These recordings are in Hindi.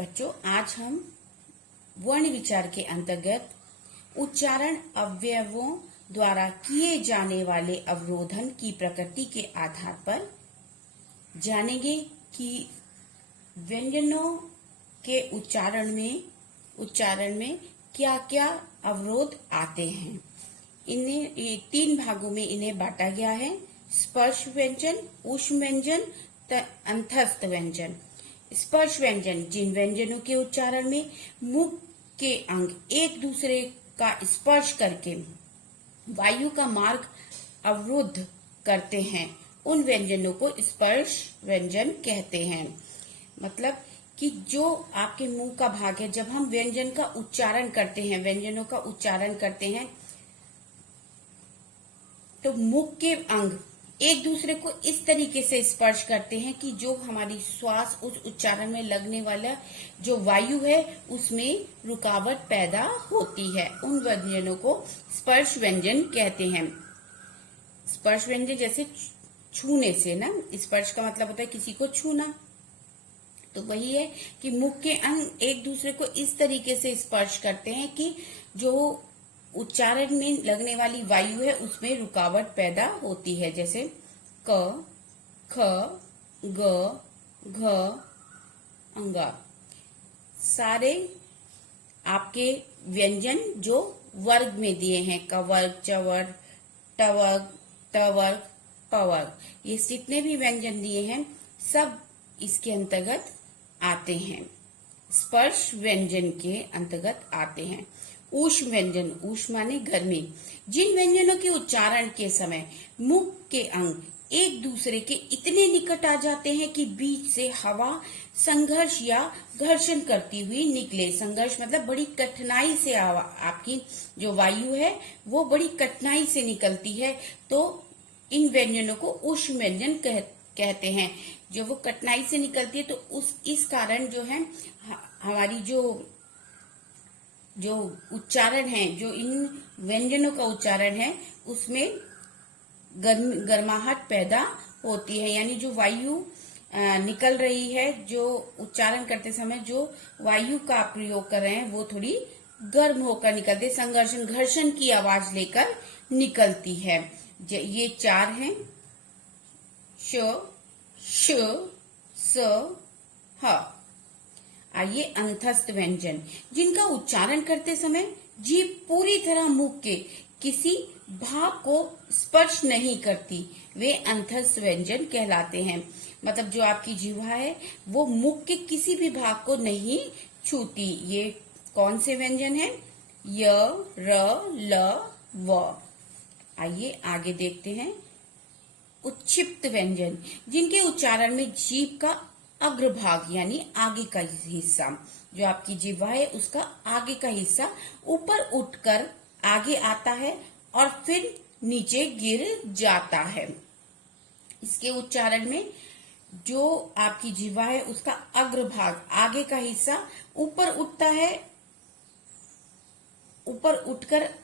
बच्चों, आज हम वर्ण विचार के अंतर्गत उच्चारण अवयवों द्वारा किए जाने वाले अवरोधन की प्रकृति के आधार पर जानेंगे कि व्यंजनों के उच्चारण में क्या क्या अवरोध आते हैं। इन्हें तीन भागों में इन्हें बांटा गया है: स्पर्श व्यंजन, ऊष्म व्यंजन, अंतस्थ व्यंजन। स्पर्श व्यंजन जिन व्यंजनों के उच्चारण में मुख के अंग एक दूसरे का स्पर्श करके वायु का मार्ग अवरुद्ध करते हैं, उन व्यंजनों को स्पर्श व्यंजन कहते हैं। मतलब कि जो आपके मुंह का भाग है, जब हम व्यंजन का उच्चारण करते हैं, व्यंजनों का उच्चारण करते हैं, तो मुख के अंग एक दूसरे को इस तरीके से स्पर्श करते हैं कि जो हमारी श्वास उस उच्चारण में लगने वाला जो वायु है उसमें रुकावट पैदा होती है। उन व्यंजनों को स्पर्श व्यंजन कहते हैं। स्पर्श व्यंजन जैसे छूने से ना, स्पर्श का मतलब होता है किसी को छूना, तो वही है कि मुख के अंग एक दूसरे को इस तरीके से स्पर्श करते हैं कि जो उच्चारण में लगने वाली वायु है उसमें रुकावट पैदा होती है। जैसे क, ख, ग, घ, अंगा। सारे आपके व्यंजन जो वर्ग में दिए हैं, कवर्ग, चवर्ग, टवर्ग, तवर्ग, पवर्ग, ये जितने भी व्यंजन दिए हैं सब इसके अंतर्गत आते हैं, स्पर्श व्यंजन के अंतर्गत आते हैं। ऊष्म व्यंजन, ऊष्म माने गर्मी, जिन व्यंजनों के उच्चारण के समय मुख के अंग एक दूसरे के इतने निकट आ जाते हैं कि बीच से हवा संघर्ष या घर्षण करती हुई निकले। संघर्ष मतलब बड़ी कठिनाई से आपकी जो वायु है वो बड़ी कठिनाई से निकलती है, तो इन व्यंजनों को ऊष्म व्यंजन कहते हैं। जो वो कठिनाई से निकलती है तो इस कारण जो है हमारी जो उच्चारण है, जो इन व्यंजनों का उच्चारण है उसमें गर्माहट पैदा होती है। यानी जो वायु निकल रही है, जो उच्चारण करते समय जो वायु का प्रयोग कर रहे हैं वो थोड़ी गर्म होकर निकलती है, संघर्षण घर्षण की आवाज लेकर निकलती है। ये चार हैं: श, श, स, ह। आइए अंतस्थ व्यंजन, जिनका उच्चारण करते समय जीभ पूरी तरह मुख के किसी भाग को स्पर्श नहीं करती, वे अंतस्थ व्यंजन कहलाते हैं। मतलब जो आपकी जिह्वा है वो मुख के किसी भी भाग को नहीं छूती। ये कौन से व्यंजन है? य, र, ल, व। आइए आगे देखते हैं उच्छिप्त व्यंजन, जिनके उच्चारण में जीभ का अग्रभाग यानी आगे का हिस्सा, जो आपकी जिह्वा है उसका आगे का हिस्सा ऊपर उठकर आगे आता है और फिर नीचे गिर जाता है। इसके उच्चारण में जो आपकी जिह्वा है उसका अग्रभाग आगे का हिस्सा ऊपर उठता है, ऊपर उठकर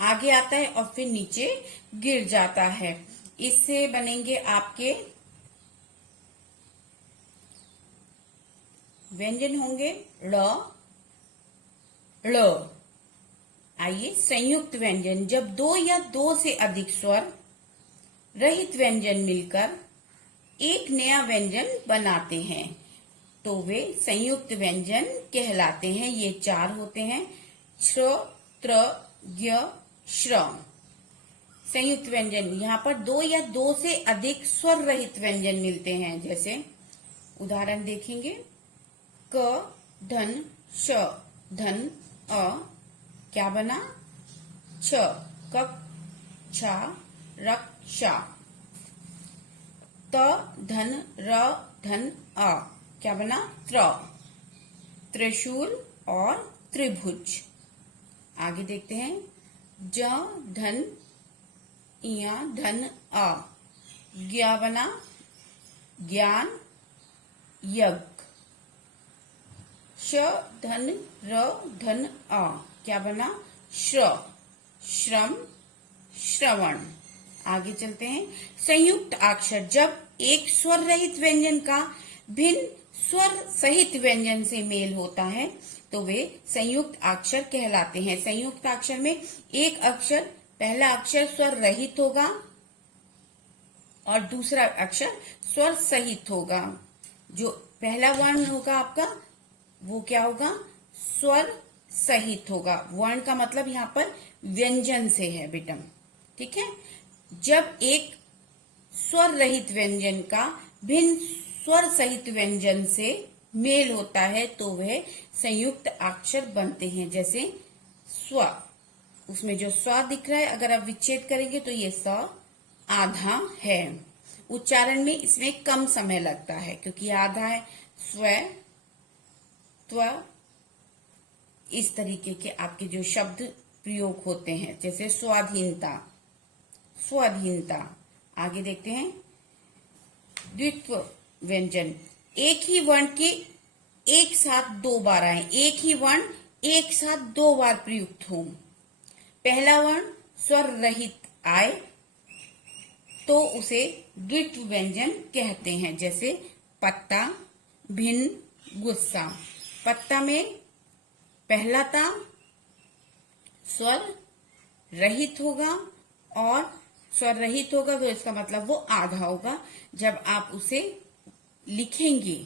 आगे आता है और फिर नीचे गिर जाता है। इससे बनेंगे आपके व्यंजन होंगे ड़, ळ। आइए संयुक्त व्यंजन, जब दो या दो से अधिक स्वर रहित व्यंजन मिलकर एक नया व्यंजन बनाते हैं तो वे संयुक्त व्यंजन कहलाते हैं। ये चार होते हैं: श्र, त्र, ज्ञ, श्र। संयुक्त व्यंजन, यहाँ पर दो या दो से अधिक स्वर रहित व्यंजन मिलते हैं। जैसे उदाहरण देखेंगे, क, धन, श, धन, अ, क्या बना? छ, कक, छा, रक, शा। त, धन, र, धन, अ, क्या बना? त्र, त्रिशूल और त्रिभुज। आगे देखते हैं, ज, धन, इया, धन, अ, ज्ञा बना? ज्ञान, यज्ञ। श, धन, र, धन, अ, क्या बना? श्र, श्रम, श्रवण। आगे चलते हैं, संयुक्त अक्षर, जब एक स्वर रहित व्यंजन का भिन्न स्वर सहित व्यंजन से मेल होता है तो वे संयुक्त अक्षर कहलाते हैं। संयुक्त अक्षर में एक अक्षर, पहला अक्षर स्वर रहित होगा और दूसरा अक्षर स्वर सहित होगा। जो पहला वर्ण होगा आपका वो क्या होगा, स्वर सहित होगा। वर्ण का मतलब यहाँ पर व्यंजन से है बेटा, ठीक है। जब एक स्वर रहित व्यंजन का भिन्न स्वर सहित व्यंजन से मेल होता है तो वह संयुक्त अक्षर बनते हैं। जैसे स्व, उसमें जो स्व दिख रहा है अगर आप विच्छेद करेंगे तो ये स आधा है। उच्चारण में इसमें कम समय लगता है क्योंकि आधा है। स्व, त्व, इस तरीके के आपके जो शब्द प्रयोग होते हैं। जैसे स्वाधीनता, स्वाधीनता। आगे देखते हैं द्वित्व व्यंजन, एक ही वर्ण के एक साथ दो बार आए, एक ही वर्ण एक साथ दो बार प्रयुक्त हो। पहला वर्ण स्वर रहित आए तो उसे द्वित्व व्यंजन कहते हैं। जैसे पत्ता, भिन्न, गुस्सा। पत्ता में पहला ता स्वर रहित होगा और स्वर रहित होगा तो इसका मतलब वो आधा होगा। जब आप उसे लिखेंगे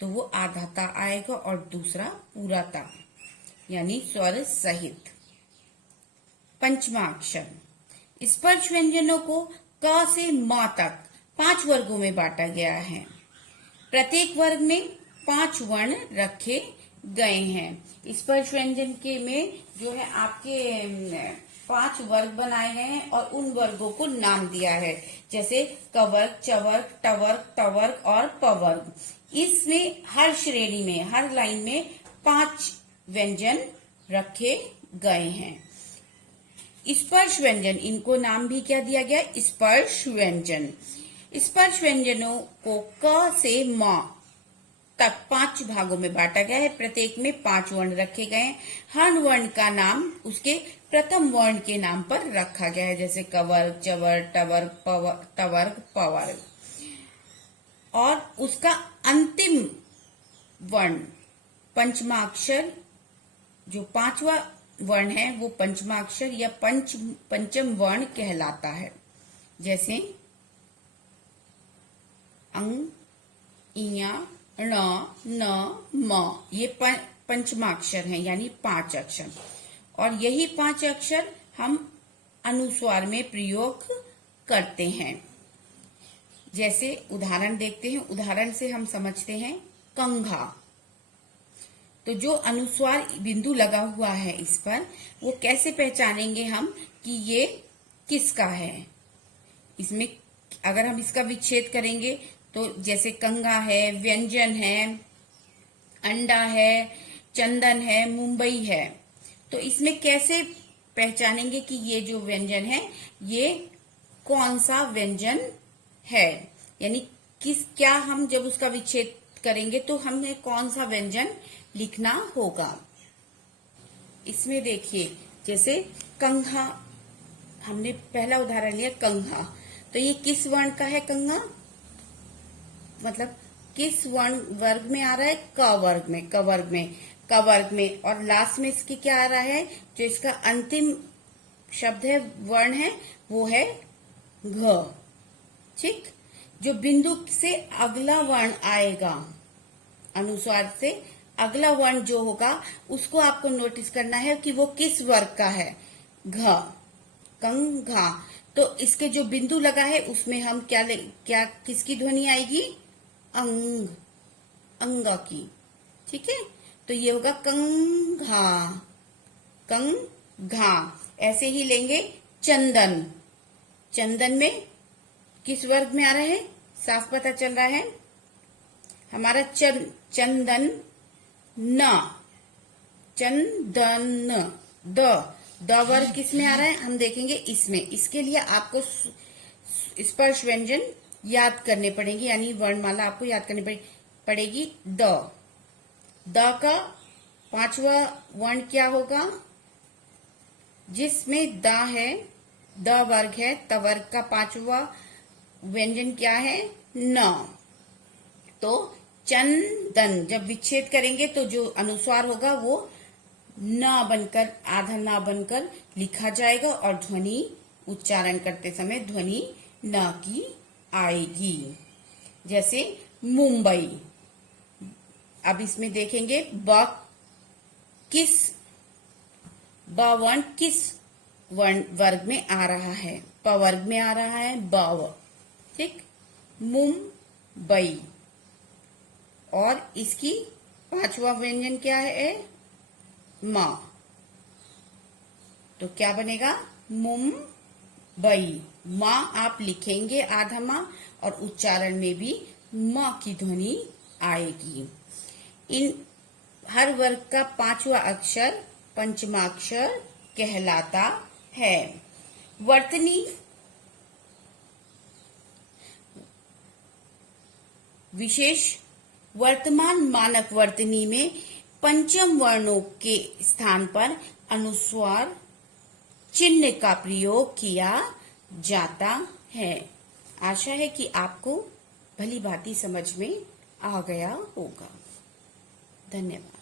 तो वो आधा ता आएगा और दूसरा पूरा ता, यानी स्वर सहित। पंचमाक्षर, स्पर्श व्यंजनों को क से म तक 5 वर्गों में बांटा गया है। प्रत्येक वर्ग में 5 वर्ण रखे गए हैं। स्पर्श व्यंजन के में जो है आपके 5 वर्ग बनाए गए हैं और उन वर्गों को नाम दिया है। जैसे कवर्ग, चवर्ग, टवर्ग, तवर्ग और पवर्ग। इसमें हर श्रेणी में, हर लाइन में 5 व्यंजन रखे गए हैं। स्पर्श व्यंजन, इनको नाम भी क्या दिया गया, स्पर्श व्यंजन। स्पर्श व्यंजनों को क से म तक 5 भागों में बांटा गया है। प्रत्येक में 5 वर्ण रखे गए हैं। हर वर्ण का नाम उसके प्रथम वर्ण के नाम पर रखा गया है। जैसे कवर्ग, चवर्ग, टवर्ग, तवर्ग, पवर्ग। और उसका अंतिम वर्ण पंचमाक्षर, जो 5वां वर्ण है वो पंचमाक्षर या पंचम वर्ण कहलाता है। जैसे अंग, इया, ण, न, म, ये पंचमाक्षर हैं यानी 5 अक्षर। और यही 5 अक्षर हम अनुस्वार में प्रयोग करते हैं। जैसे उदाहरण देखते हैं, उदाहरण से हम समझते हैं कंघा। तो जो अनुस्वार बिंदु लगा हुआ है इस पर, वो कैसे पहचानेंगे हम कि ये किसका है। इसमें अगर हम इसका विच्छेद करेंगे तो जैसे कंघा है, व्यंजन है, अंडा है, चंदन है, मुंबई है। तो इसमें कैसे पहचानेंगे कि ये जो व्यंजन है ये कौन सा व्यंजन है, यानी क्या हम जब उसका विच्छेद करेंगे तो हमें कौन सा व्यंजन लिखना होगा। इसमें देखिए जैसे कंघा, हमने पहला उदाहरण लिया कंघा। तो ये किस वर्ण का है कंघा, मतलब किस वर्ण वर्ग में आ रहा है, क वर्ग में, क वर्ग में, क वर्ग में। और लास्ट में इसकी क्या आ रहा है, जो इसका अंतिम शब्द है, वर्ण है, वो है घ। ठीक, जो बिंदु से अगला वर्ण आएगा, अनुस्वार से अगला वर्ण जो होगा उसको आपको नोटिस करना है कि वो किस वर्ग का है, घ, कंघा। तो इसके जो बिंदु लगा है उसमें हम क्या किसकी ध्वनि आएगी, अंग, अंगा की। ठीक है, तो ये होगा कंघा, कंघा। ऐसे ही लेंगे चंदन। चंदन में किस वर्ग में आ रहा है, साफ पता चल रहा है हमारा चंदन, न, चंदन, द वर्ग किस में आ रहा है हम देखेंगे इसमें। इसके लिए आपको स्पर्श व्यंजन याद करने पड़ेंगे, यानी वर्णमाला आपको याद करनी पड़ेगी। द का 5वां वर्ण क्या होगा, जिसमें द है, द वर्ग है, त वर्ग का 5वां व्यंजन क्या है, न। तो चंदन, जब विच्छेद करेंगे तो जो अनुस्वार होगा वो न बनकर, आधा न बनकर लिखा जाएगा और ध्वनि उच्चारण करते समय ध्वनि न की आएगी। जैसे मुंबई, अब इसमें देखेंगे ब किस, ब वर्ण किस वर्ण वर्ग में आ रहा है, प वर्ग में आ रहा है ब, ठीक। मुंबई, और इसकी पांचवा व्यंजन क्या है, म, तो क्या बनेगा मुंबई। माँ आप लिखेंगे आधा माँ और उच्चारण में भी म की ध्वनि आएगी। इन हर वर्ग का पांचवा अक्षर पंचमाक्षर कहलाता है। वर्तनी विशेष वर्तमान मानक वर्तनी में पंचम वर्णों के स्थान पर अनुस्वार चिन्ह का प्रयोग किया जाता है। आशा है कि आपको भली भांति समझ में आ गया होगा। धन्यवाद।